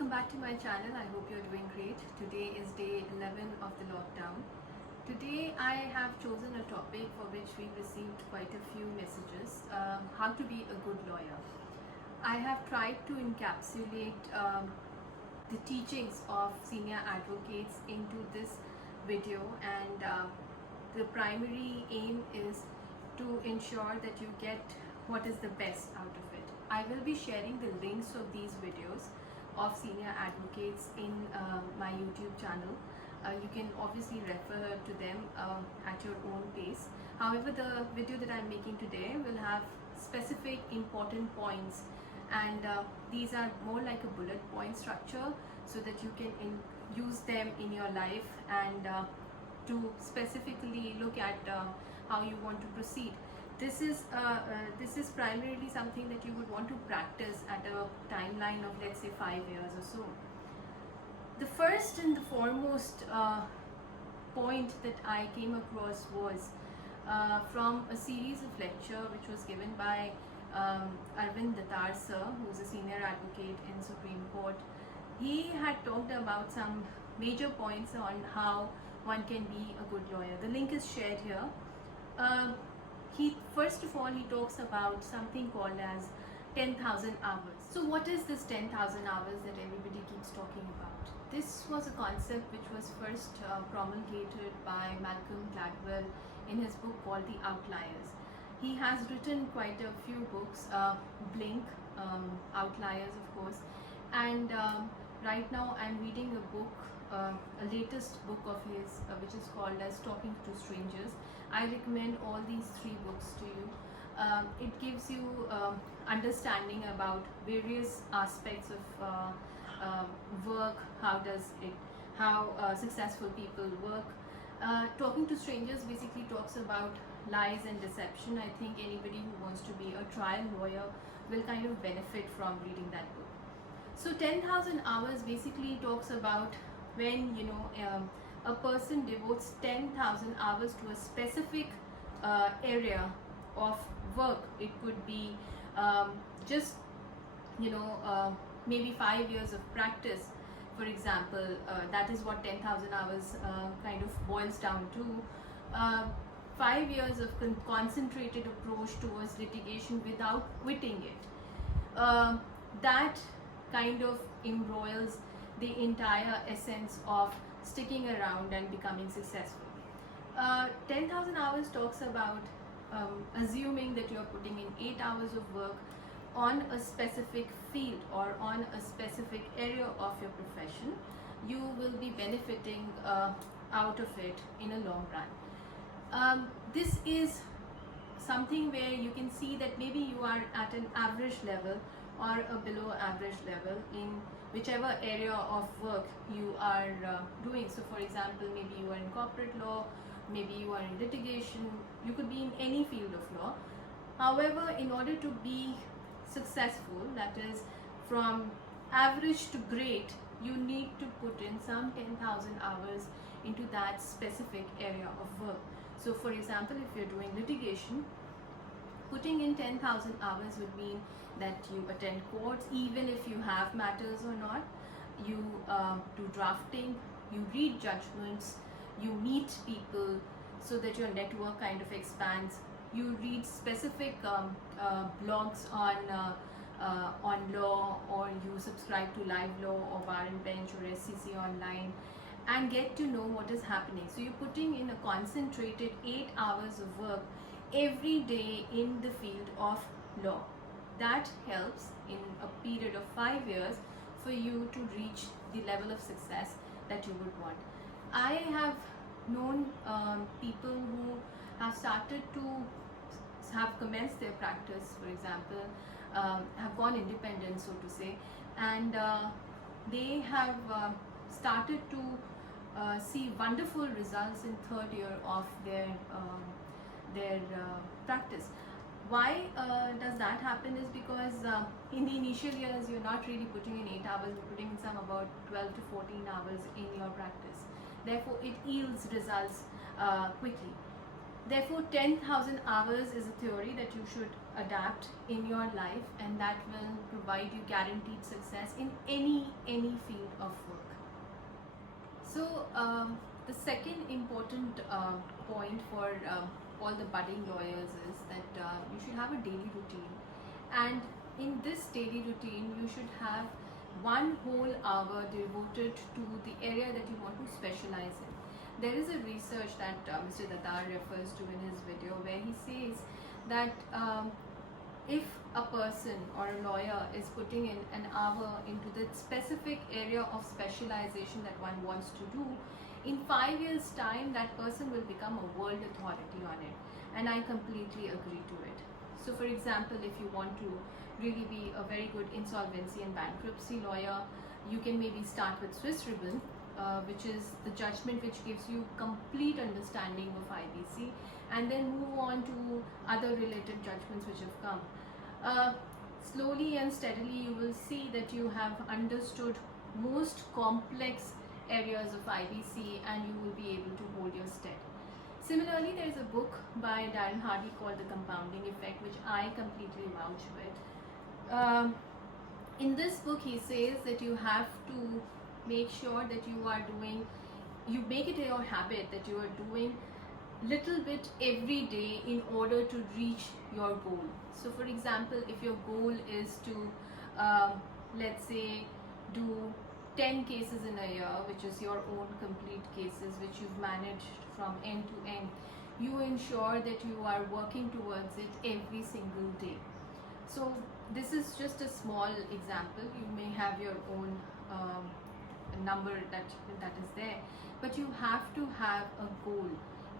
Welcome back to my channel. I hope you're doing great. Today is day 11 of the lockdown. Today I have chosen a topic for which we've received quite a few messages, how to be a good lawyer. I have tried to encapsulate the teachings of senior advocates into this video, and the primary aim is to ensure that you get what is the best out of it. I will be sharing the links of these videos of senior advocates in my YouTube channel. You can obviously refer to them at your own pace. However, the video that I'm making today will have specific important points, and these are more like a bullet point structure so that you can use them in your life and to specifically look at how you want to proceed. This is primarily something that you would want to practice at a timeline of, let's say, 5 years or so. The first and the foremost point that I came across was from a series of lecture which was given by Arvind Datar sir, who is a senior advocate in Supreme Court. He had talked about some major points on how one can be a good lawyer. The link is shared here. First of all, he talks about something called as 10,000 hours. So what is this 10,000 hours that everybody keeps talking about? This was a concept which was first promulgated by Malcolm Gladwell in his book called The Outliers. He has written quite a few books, Blink, Outliers of course, and right now I'm reading a book, a latest book of his which is called as Talking to Strangers. I recommend all these 3 books to you. It gives you understanding about various aspects of work, how successful people work. Talking to Strangers basically talks about lies and deception. I think anybody who wants to be a trial lawyer will kind of benefit from reading that book. So 10,000 hours basically talks about when a person devotes 10,000 hours to a specific area of work. It could be just maybe 5 years of practice, for example. That is what 10,000 hours kind of boils down to. 5 years of concentrated approach towards litigation without quitting it. That kind of embroils the entire essence of sticking around and becoming successful. 10,000 hours talks about assuming that you're putting in 8 hours of work on a specific field or on a specific area of your profession. You will be benefiting out of it in a long run. This is something where you can see that maybe you are at an average level or a below average level in whichever area of work you are doing. So for example, maybe you are in corporate law, maybe you are in litigation, you could be in any field of law. However, in order to be successful, that is from average to great, you need to put in some 10,000 hours into that specific area of work. So for example, if you're doing litigation, putting in 10,000 hours would mean that you attend courts even if you have matters or not. You do drafting, you read judgments, you meet people so that your network kind of expands. You read specific blogs on law, or you subscribe to Live Law or Bar and Bench or SCC Online and get to know what is happening. So you're putting in a concentrated 8 hours of work every day in the field of law. That helps in a period of 5 years for you to reach the level of success that you would want. I have known people who have started to have commenced their practice, for example, have gone independent, so to say, and they have started to see wonderful results in 3rd year of their practice. Why does that happen is because in the initial years you're not really putting in 8 hours, you're putting in some about 12 to 14 hours in your practice. Therefore, it yields results quickly. Therefore, 10,000 hours is a theory that you should adapt in your life, and that will provide you guaranteed success in any field of work. So the second important point for all the budding lawyers is that you should have a daily routine, and in this daily routine you should have 1 whole hour devoted to the area that you want to specialize in. There is a research that Mr. Datar refers to in his video, where he says that if a person or a lawyer is putting in an hour into the specific area of specialization that one wants to do, in 5 years time that person will become a world authority on it, and I completely agree to it. So for example, if you want to really be a very good insolvency and bankruptcy lawyer, you can maybe start with Swiss Ribbon, which is the judgment which gives you complete understanding of IBC, and then move on to other related judgments which have come. Slowly and steadily you will see that you have understood most complex areas of IBC, and you will be able to hold your stead. Similarly, there is a book by Darren Hardy called The Compounding Effect, which I completely vouch with. In this book he says that you have to make sure that you make it your habit that you are doing little bit every day in order to reach your goal. So for example, if your goal is to let's say do 10 cases in a year, which is your own complete cases which you've managed from end to end, you ensure that you are working towards it every single day. So this is just a small example. You may have your own number that is there, but you have to have a goal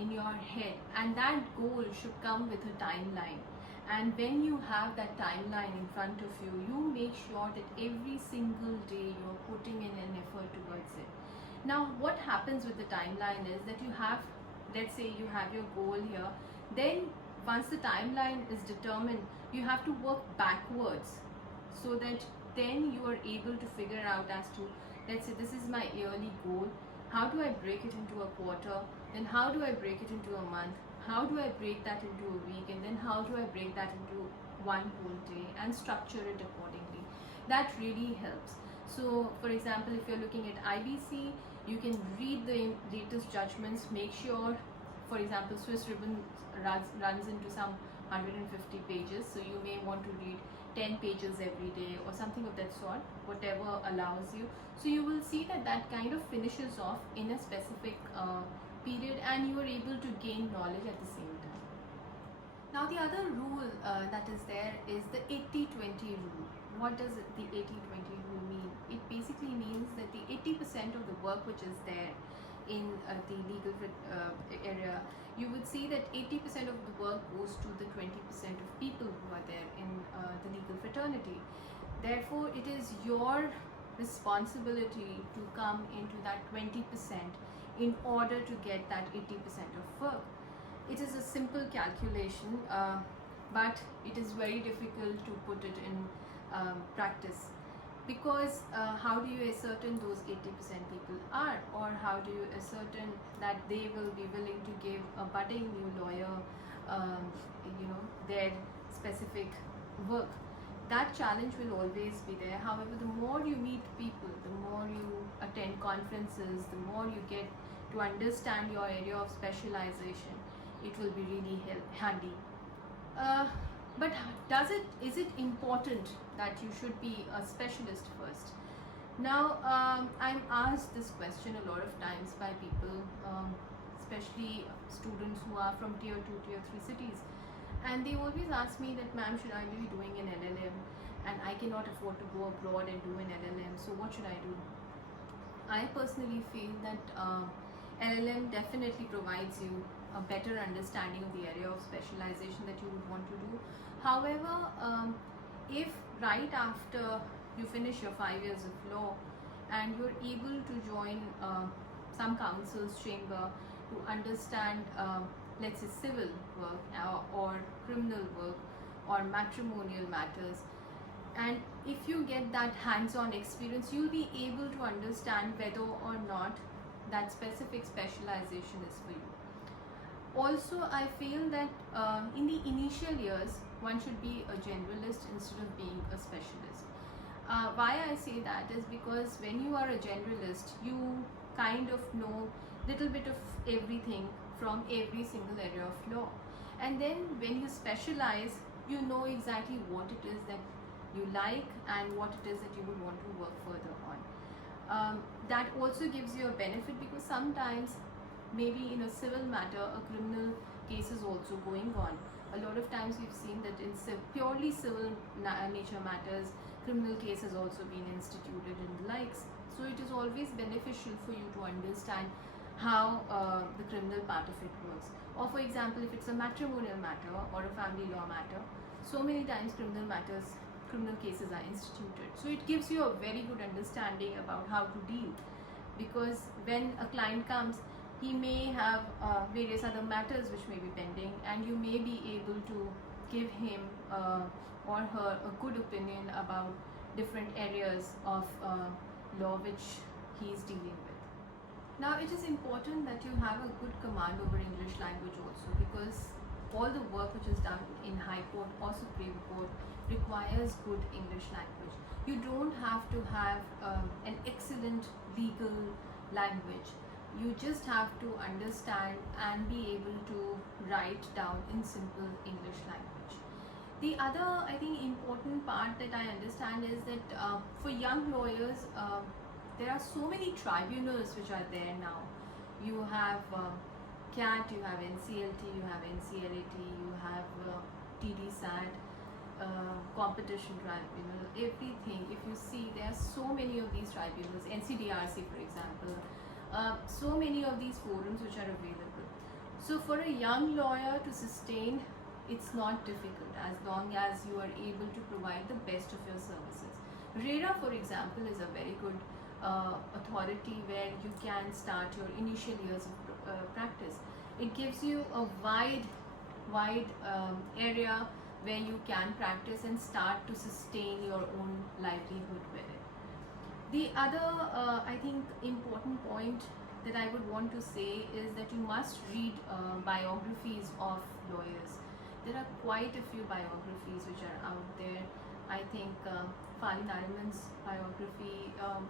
in your head, and that goal should come with a timeline. And when you have that timeline in front of you, you make sure that every single day you're putting in an effort towards it. Now what happens with the timeline is that you have, let's say you have your goal here, then once the timeline is determined, you have to work backwards, so that then you are able to figure out as to, let's say this is my yearly goal, how do I break it into a quarter, then how do I break it into a month, how do I break that into a week, and then how do I break that into 1 whole day, and structure it accordingly. That really helps. So for example, if you're looking at IBC, you can read the latest judgments, make sure, for example, Swiss Ribbon runs into some 150 pages, so you may want to read 10 pages every day or something of that sort, whatever allows you. So you will see that that kind of finishes off in a specific period, and you are able to gain knowledge at the same time. Now the other rule that is there is the 80-20 rule. What does the 80-20 rule mean? It basically means that the 80% of the work which is there in the legal area, you would see that 80% of the work goes to the 20% of people who are there in the legal fraternity. Therefore, it is your responsibility to come into that 20% in order to get that 80% of work. It is a simple calculation, but it is very difficult to put it in practice, because how do you ascertain those 80% people are, or how do you ascertain that they will be willing to give a budding new lawyer their specific work? That challenge will always be there. However, the more you meet people, the more you attend conferences, the more you get to understand your area of specialization, it will be really handy. But is it important that you should be a specialist first? Now I'm asked this question a lot of times by people, especially students who are from tier 2, tier 3 cities, and they always ask me that, ma'am, should I be doing an LLM, and I cannot afford to go abroad and do an LLM, so what should I do? I personally feel that LLM definitely provides you a better understanding of the area of specialization that you would want to do. However, if right after you finish your 5 years of law and you're able to join some counsel's chamber to understand let's say civil work or criminal work or matrimonial matters, and if you get that hands-on experience, you'll be able to understand whether or not that specific specialization is for you. Also, I feel that in the initial years, one should be a generalist instead of being a specialist. Why I say that is because when you are a generalist, you kind of know little bit of everything from every single area of law, and then when you specialize, you know exactly what it is that you like and what it is that you would want to work further on. That also gives you a benefit because sometimes maybe in a civil matter a criminal case is also going on. A lot of times we've seen that in purely civil nature matters, criminal case has also been instituted and the likes. So it is always beneficial for you to understand how the criminal part of it works. Or for example, if it's a matrimonial matter or a family law matter, so many times criminal cases are instituted. So it gives you a very good understanding about how to deal, because when a client comes, he may have various other matters which may be pending, and you may be able to give him or her a good opinion about different areas of law which he is dealing with. Now, it is important that you have a good command over English language also, because all the work which is done in High Court or Supreme Court requires good English language. You don't have to have an excellent legal language. You just have to understand and be able to write down in simple English language. The other, I think, important part that I understand is that for young lawyers, there are so many tribunals which are there now. You have CAT, you have NCLT, you have NCLAT, you have TDSAT, competition tribunal, everything. If you see, there are so many of these tribunals, NCDRC for example, so many of these forums which are available. So for a young lawyer to sustain, it's not difficult as long as you are able to provide the best of your services. RERA, for example, is a very good authority where you can start your initial years of practice. It gives you a wide area where you can practice and start to sustain your own livelihood with it. The other, I think, important point that I would want to say is that you must read biographies of lawyers. There are quite a few biographies which are out there. I think Fali Nariman's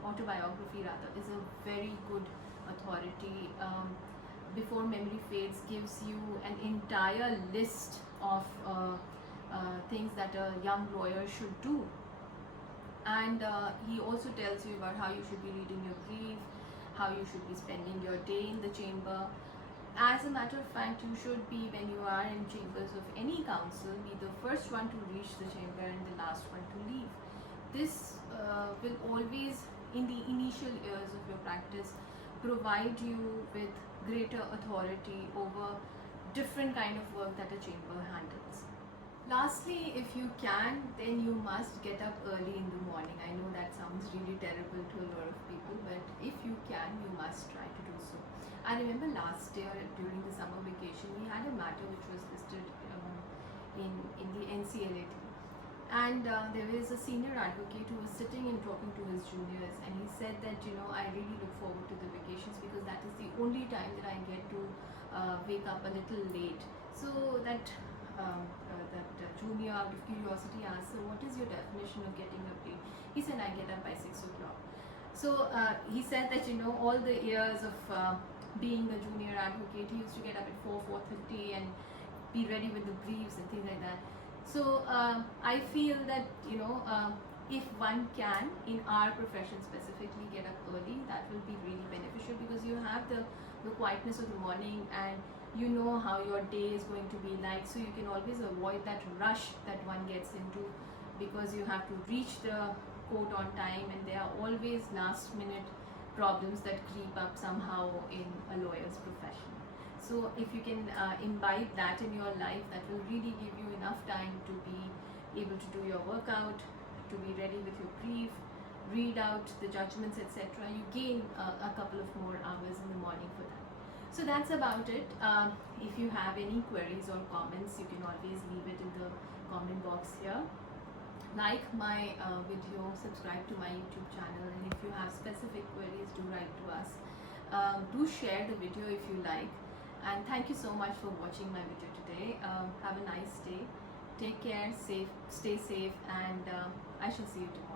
autobiography rather, is a very good authority. Before Memory Fades gives you an entire list of things that a young lawyer should do. And he also tells you about how you should be reading your brief, how you should be spending your day in the chamber. As a matter of fact, you should be, when you are in chambers of any counsel, be the first one to reach the chamber and the last one to leave. This will always, in the initial years of your practice, provide you with greater authority over different kind of work that a chamber handles. Lastly, if you can, then you must get up early in the morning. I know that sounds really terrible to a lot of people, but if you can, you must try to do so. I remember last year during the summer vacation, we had a matter which was listed in the NCLAT, and there was a senior advocate who was sitting and talking to his juniors, and he said that, I really look forward to the vacations because that is the only time that I get to wake up a little late. So that junior, out of curiosity, asked, so what is your definition of getting up late? He said, I get up by 6 o'clock. So he said that, all the years of being a junior advocate, he used to get up at 4:30 and be ready with the briefs and things like that. So I feel that, if one can, in our profession specifically, get up early, that will be really beneficial because you have the quietness of the morning and you know how your day is going to be like, so you can always avoid that rush that one gets into, because you have to reach the court on time, and there are always last minute problems that creep up somehow in a lawyer's profession. So if you can imbibe that in your life, that will really give you enough time to be able to do your workout, to be ready with your brief, read out the judgments, etc. You gain a couple of more hours in the morning for that. So that's about it. If you have any queries or comments, you can always leave it in the comment box here. Like my video, subscribe to my YouTube channel, and if you have specific queries, do write to us. Do share the video if you like, And thank you so much for watching my video today. Have a nice day. Take care, stay safe, and I shall see you tomorrow.